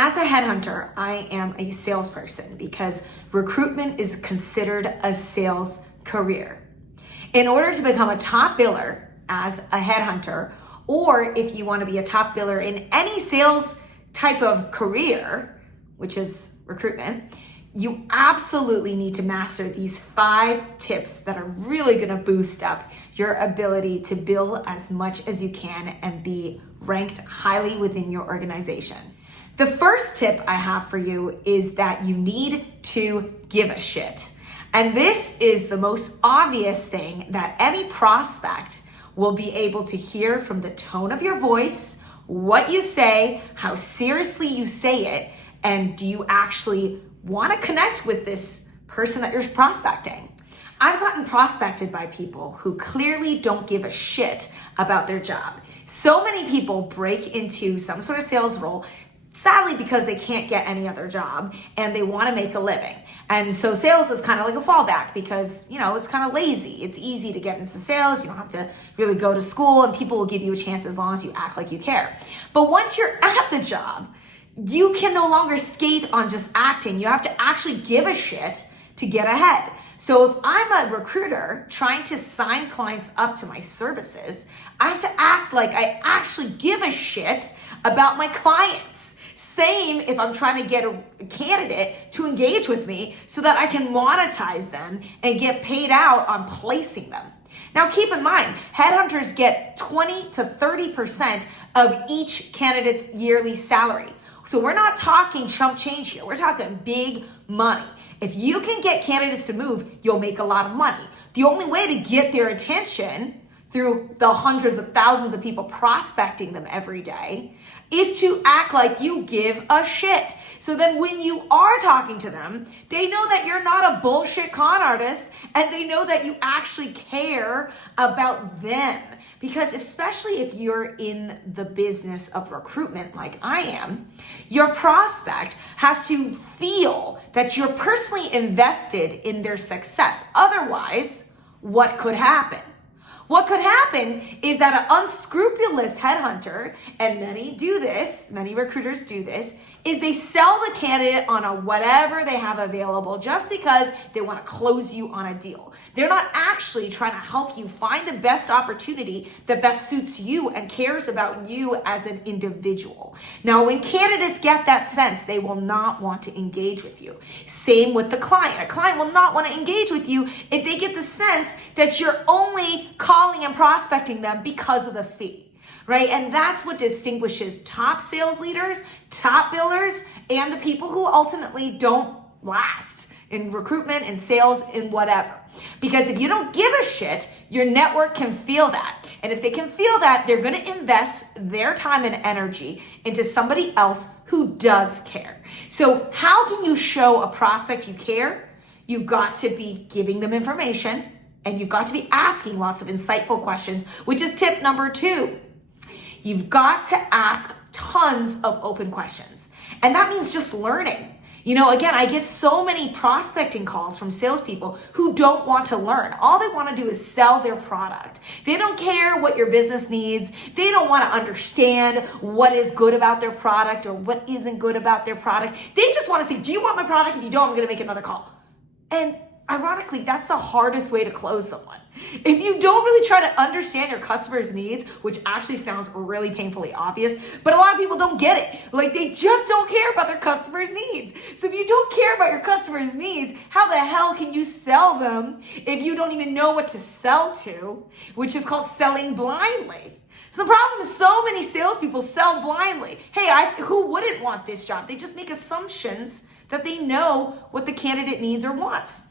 As a headhunter, I am a salesperson because recruitment is considered a sales career. In order to become a top biller as a headhunter, or if you want to be a top biller in any sales type of career, which is recruitment, you absolutely need to master these 5 tips that are really going to boost up your ability to bill as much as you can and be ranked highly within your organization. The first tip I have for you is that you need to give a shit. And this is the most obvious thing that any prospect will be able to hear from the tone of your voice, what you say, how seriously you say it, and do you actually want to connect with this person that you're prospecting. I've gotten prospected by people who clearly don't give a shit about their job. So many people break into some sort of sales role, sadly because they can't get any other job and they want to make a living. And so sales is kind of like a fallback because, it's kind of lazy. It's easy to get into sales. You don't have to really go to school and people will give you a chance as long as you act like you care. But once you're at the job, you can no longer skate on just acting. You have to actually give a shit to get ahead. So if I'm a recruiter trying to sign clients up to my services, I have to act like I actually give a shit about my clients. Same if I'm trying to get a candidate to engage with me so that I can monetize them and get paid out on placing them. Now keep in mind, headhunters get 20 to 30% of each candidate's yearly salary. So we're not talking chump change here. We're talking big money. If you can get candidates to move, you'll make a lot of money. The only way to get their attention through the hundreds of thousands of people prospecting them every day is to act like you give a shit. So then when you are talking to them, they know that you're not a bullshit con artist and they know that you actually care about them. Because especially if you're in the business of recruitment like I am, your prospect has to feel that you're personally invested in their success. Otherwise, what could happen? What could happen is that an unscrupulous headhunter, and many recruiters do this, is they sell the candidate on a whatever they have available just because they want to close you on a deal. They're not actually trying to help you find the best opportunity that best suits you and cares about you as an individual. Now, when candidates get that sense, they will not want to engage with you. Same with the client. A client will not want to engage with you if they get the sense that you're only calling and prospecting them because of the fee. Right? And that's what distinguishes top sales leaders, top billers, and the people who ultimately don't last in recruitment, in sales, in whatever. Because if you don't give a shit, your network can feel that. And if they can feel that, they're going to invest their time and energy into somebody else who does care. So how can you show a prospect you care? You've got to be giving them information and you've got to be asking lots of insightful questions, which is tip number 2. You've got to ask tons of open questions. And that means just learning. Again, I get so many prospecting calls from salespeople who don't want to learn. All they want to do is sell their product. They don't care what your business needs. They don't want to understand what is good about their product or what isn't good about their product. They just want to say, do you want my product? If you don't, I'm going to make another call. And ironically, that's the hardest way to close someone. If you don't really try to understand your customer's needs, which actually sounds really painfully obvious, but a lot of people don't get it. Like they just don't care about their customer's needs. So if you don't care about your customer's needs, how the hell can you sell them if you don't even know what to sell to, which is called selling blindly. So the problem is so many salespeople sell blindly. Hey, who wouldn't want this job? They just make assumptions that they know what the candidate needs or wants.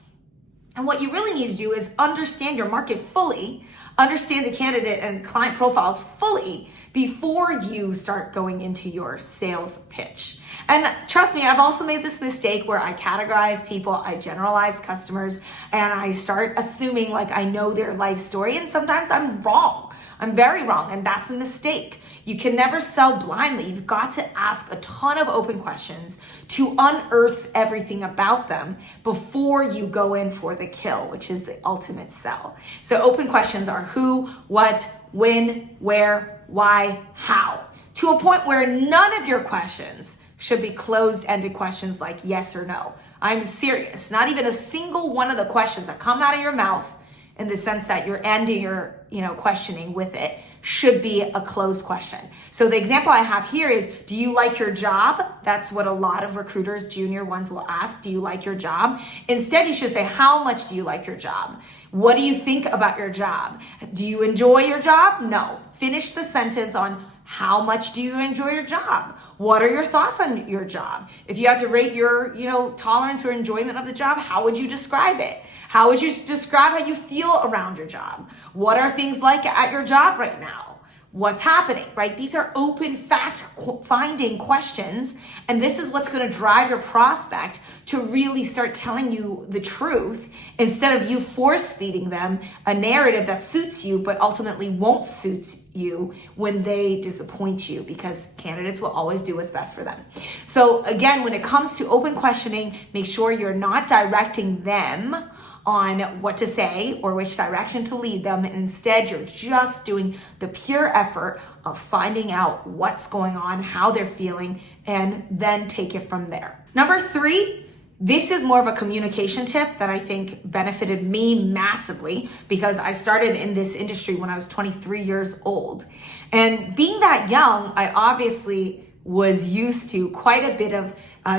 And what you really need to do is understand your market fully, understand the candidate and client profiles fully before you start going into your sales pitch. And trust me, I've also made this mistake where I categorize people, I generalize customers, and I start assuming like I know their life story, and sometimes I'm wrong. I'm very wrong, and that's a mistake. You can never sell blindly. You've got to ask a ton of open questions to unearth everything about them before you go in for the kill, which is the ultimate sell. So open questions are who, what, when, where, why, how, to a point where none of your questions should be closed-ended questions like yes or no. I'm serious. Not even a single one of the questions that come out of your mouth in the sense that you're ending your, questioning with it should be a closed question. So the example I have here is, do you like your job? That's what a lot of recruiters, junior ones, will ask. Do you like your job? Instead, you should say, how much do you like your job? What do you think about your job? Do you enjoy your job? No. Finish the sentence on how much do you enjoy your job? What are your thoughts on your job? If you have to rate your, tolerance or enjoyment of the job, how would you describe it? How would you describe how you feel around your job? What are things like at your job right now? What's happening, right? These are open fact-finding questions, and this is what's going to drive your prospect to really start telling you the truth instead of you force-feeding them a narrative that suits you but ultimately won't suit you when they disappoint you, because candidates will always do what's best for them. So again, when it comes to open questioning, make sure you're not directing them on what to say or which direction to lead them. And instead, you're just doing the pure effort of finding out what's going on, how they're feeling, and then take it from there. Number 3, this is more of a communication tip that I think benefited me massively because I started in this industry when I was 23 years old. And being that young, I obviously was used to quite a bit of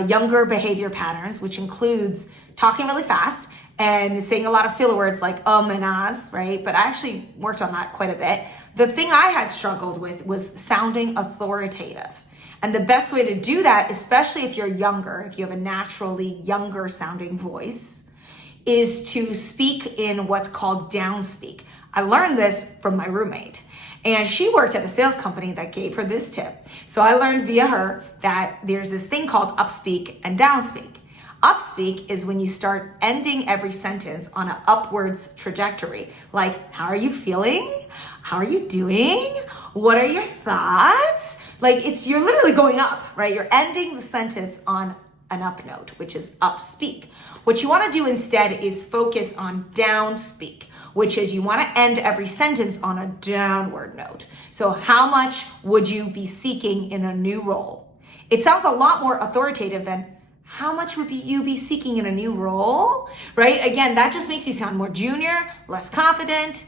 younger behavior patterns, which includes talking really fast and saying a lot of filler words like and ahs, right? But I actually worked on that quite a bit. The thing I had struggled with was sounding authoritative. And the best way to do that, especially if you're younger, if you have a naturally younger sounding voice, is to speak in what's called DOWNSPEAK. I learned this from my roommate, and she worked at a sales company that gave her this tip. So I learned via her that there's this thing called upspeak and downspeak. Upspeak is when you start ending every sentence on an upwards trajectory. Like, how are you feeling? How are you doing? What are your thoughts? Like, you're literally going up, right? You're ending the sentence on an up note, which is upspeak. What you want to do instead is focus on downspeak, which is you want to end every sentence on a downward note. So how much would you be seeking in a new role? It sounds a lot more authoritative than how much would you be seeking in a new role, right? Again, that just makes you sound more junior, less confident,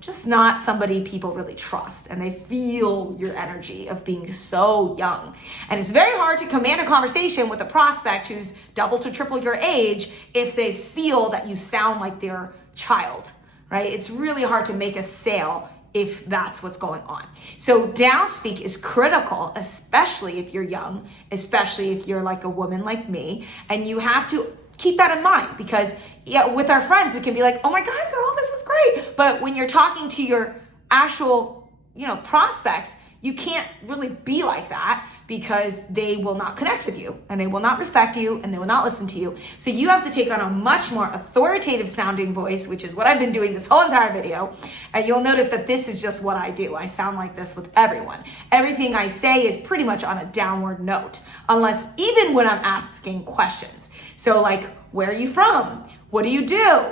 just not somebody people really trust, and they feel your energy of being so young. And it's very hard to command a conversation with a prospect who's double to triple your age if they feel that you sound like their child, right? It's really hard to make a sale if that's what's going on. So downspeak is critical, especially if you're young, especially if you're like a woman like me, and you have to keep that in mind because with our friends, we can be like, oh my God, girl, this is great. But when you're talking to your actual, prospects, you can't really be like that because they will not connect with you and they will not respect you and they will not listen to you. So you have to take on a much more authoritative sounding voice, which is what I've been doing this whole entire video. And you'll notice that this is just what I do. I sound like this with everyone. Everything I say is pretty much on a downward note, unless even when I'm asking questions. So like, where are you from? What do you do?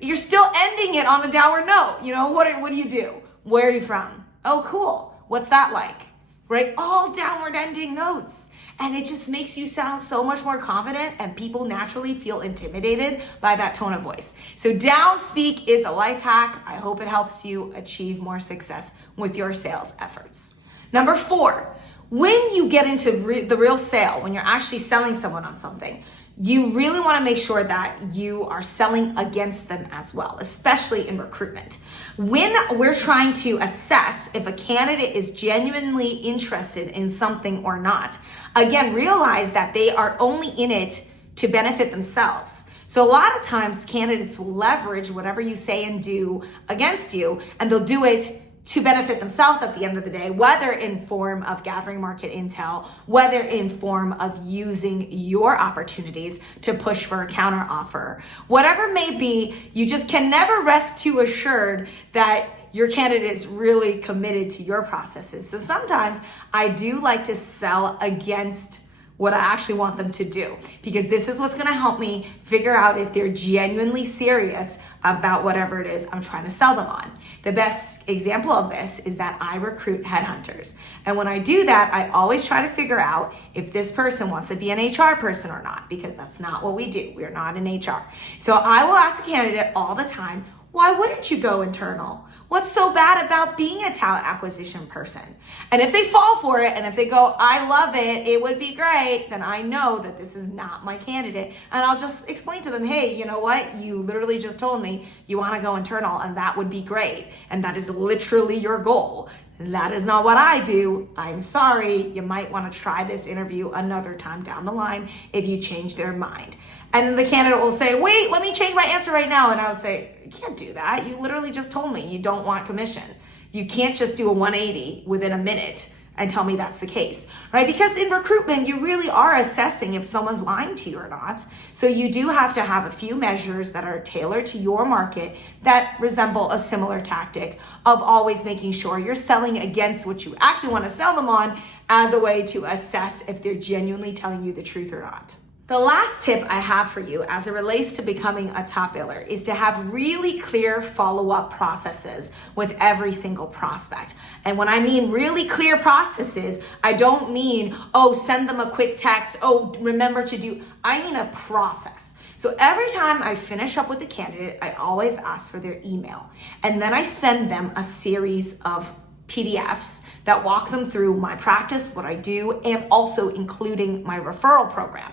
You're still ending it on a downward note. What do you do? Where are you from? Oh, cool. What's that like? Right? All downward ending notes. And it just makes you sound so much more confident, and people naturally feel intimidated by that tone of voice. So downspeak is a life hack. I hope it helps you achieve more success with your sales efforts. Number 4, when you get into the real sale, when you're actually selling someone on something, you really want to make sure that you are selling against them as well, especially in recruitment. When we're trying to assess if a candidate is genuinely interested in something or not, again, realize that they are only in it to benefit themselves. So a lot of times candidates will leverage whatever you say and do against you, and they'll do it to benefit themselves at the end of the day, whether in form of gathering market intel, whether in form of using your opportunities to push for a counter offer. Whatever it may be, you just can never rest too assured that your candidate is really committed to your processes. So sometimes I do like to sell against what I actually want them to do, because this is what's going to help me figure out if they're genuinely serious about whatever it is I'm trying to sell them on. The best example of this is that I recruit headhunters. And when I do that, I always try to figure out if this person wants to be an HR person or not, because that's not what we do. We're not in HR. So I will ask a candidate all the time, why wouldn't you go internal? What's so bad about being a talent acquisition person? And if they fall for it, and if they go, I love it, it would be great, then I know that this is not my candidate. And I'll just explain to them, hey, you know what? You literally just told me you want to go internal, and that would be great. And that is literally your goal. That is not what I do. I'm sorry. You might want to try this interview another time down the line if you change their mind. And then the candidate will say, wait, let me change my answer right now. And I would say, you can't do that. You literally just told me you don't want commission. You can't just do a 180 within a minute and tell me that's the case, right? Because in recruitment, you really are assessing if someone's lying to you or not. So you do have to have a few measures that are tailored to your market that resemble a similar tactic of always making sure you're selling against what you actually want to sell them on as a way to assess if they're genuinely telling you the truth or not. The last tip I have for you as it relates to becoming a top biller is to have really clear follow-up processes with every single prospect. And when I mean really clear processes, I don't mean, oh, send them a quick text, oh, remember to do, I mean a process. So every time I finish up with a candidate, I always ask for their email. And then I send them a series of PDFs that walk them through my practice, what I do, and also including my referral program.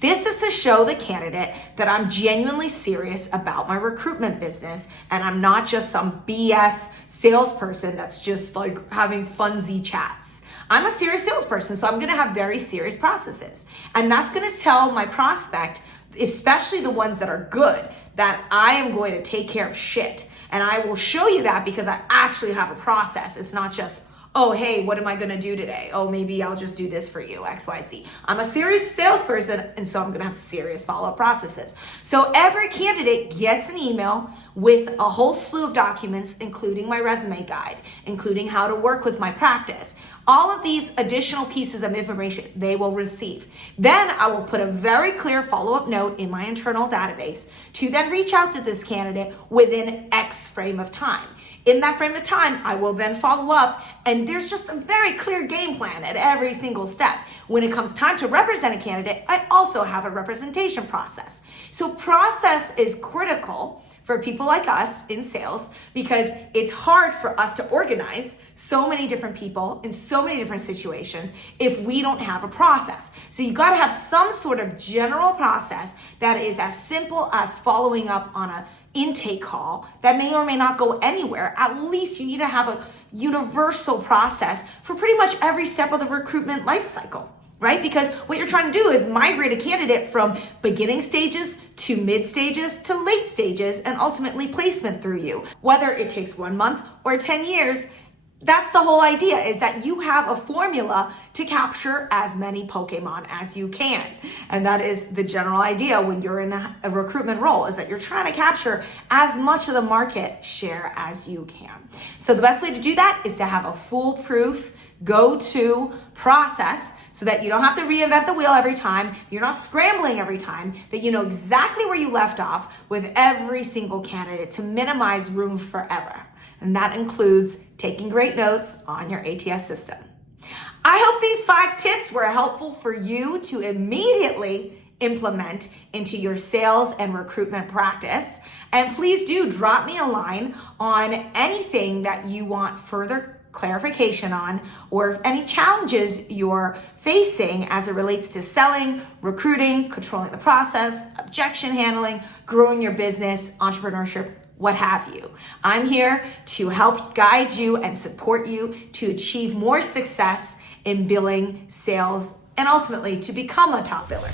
This is to show the candidate that I'm genuinely serious about my recruitment business and I'm not just some BS salesperson that's just like having funsy chats. I'm a serious salesperson, so I'm going to have very serious processes. And that's going to tell my prospect, especially the ones that are good, that I am going to take care of shit. And I will show you that because I actually have a process. It's not just, oh, hey, what am I going to do today? Oh, maybe I'll just do this for you, X, Y, Z. I'm a serious salesperson, and so I'm going to have serious follow-up processes. So every candidate gets an email with a whole slew of documents, including my resume guide, including how to work with my practice. All of these additional pieces of information they will receive. Then I will put a very clear follow-up note in my internal database to then reach out to this candidate within X frame of time. In that frame of time, I will then follow up, and there's just a very clear game plan at every single step. When it comes time to represent a candidate, I also have a representation process. So process is critical for people like us in sales because it's hard for us to organize so many different people in so many different situations if we don't have a process. So you got to have some sort of general process that is as simple as following up on a intake call that may or may not go anywhere. At least you need to have a universal process for pretty much every step of the recruitment life cycle, right? Because what you're trying to do is migrate a candidate from beginning stages to mid stages to late stages and ultimately placement through you. Whether it takes 1 month or 10 years, that's the whole idea, is that you have a formula to capture as many Pokemon as you can. And that is the general idea when you're in a recruitment role, is that you're trying to capture as much of the market share as you can. So the best way to do that is to have a foolproof go-to process so that you don't have to reinvent the wheel every time, you're not scrambling every time, that you know exactly where you left off with every single candidate to minimize room for error. And that includes taking great notes on your ATS system. I hope these 5 tips were helpful for you to immediately implement into your sales and recruitment practice. And please do drop me a line on anything that you want further clarification on, or any challenges you're facing as it relates to selling, recruiting, controlling the process, objection handling, growing your business, entrepreneurship, what have you. I'm here to help guide you and support you to achieve more success in billing, sales, and ultimately to become a top biller.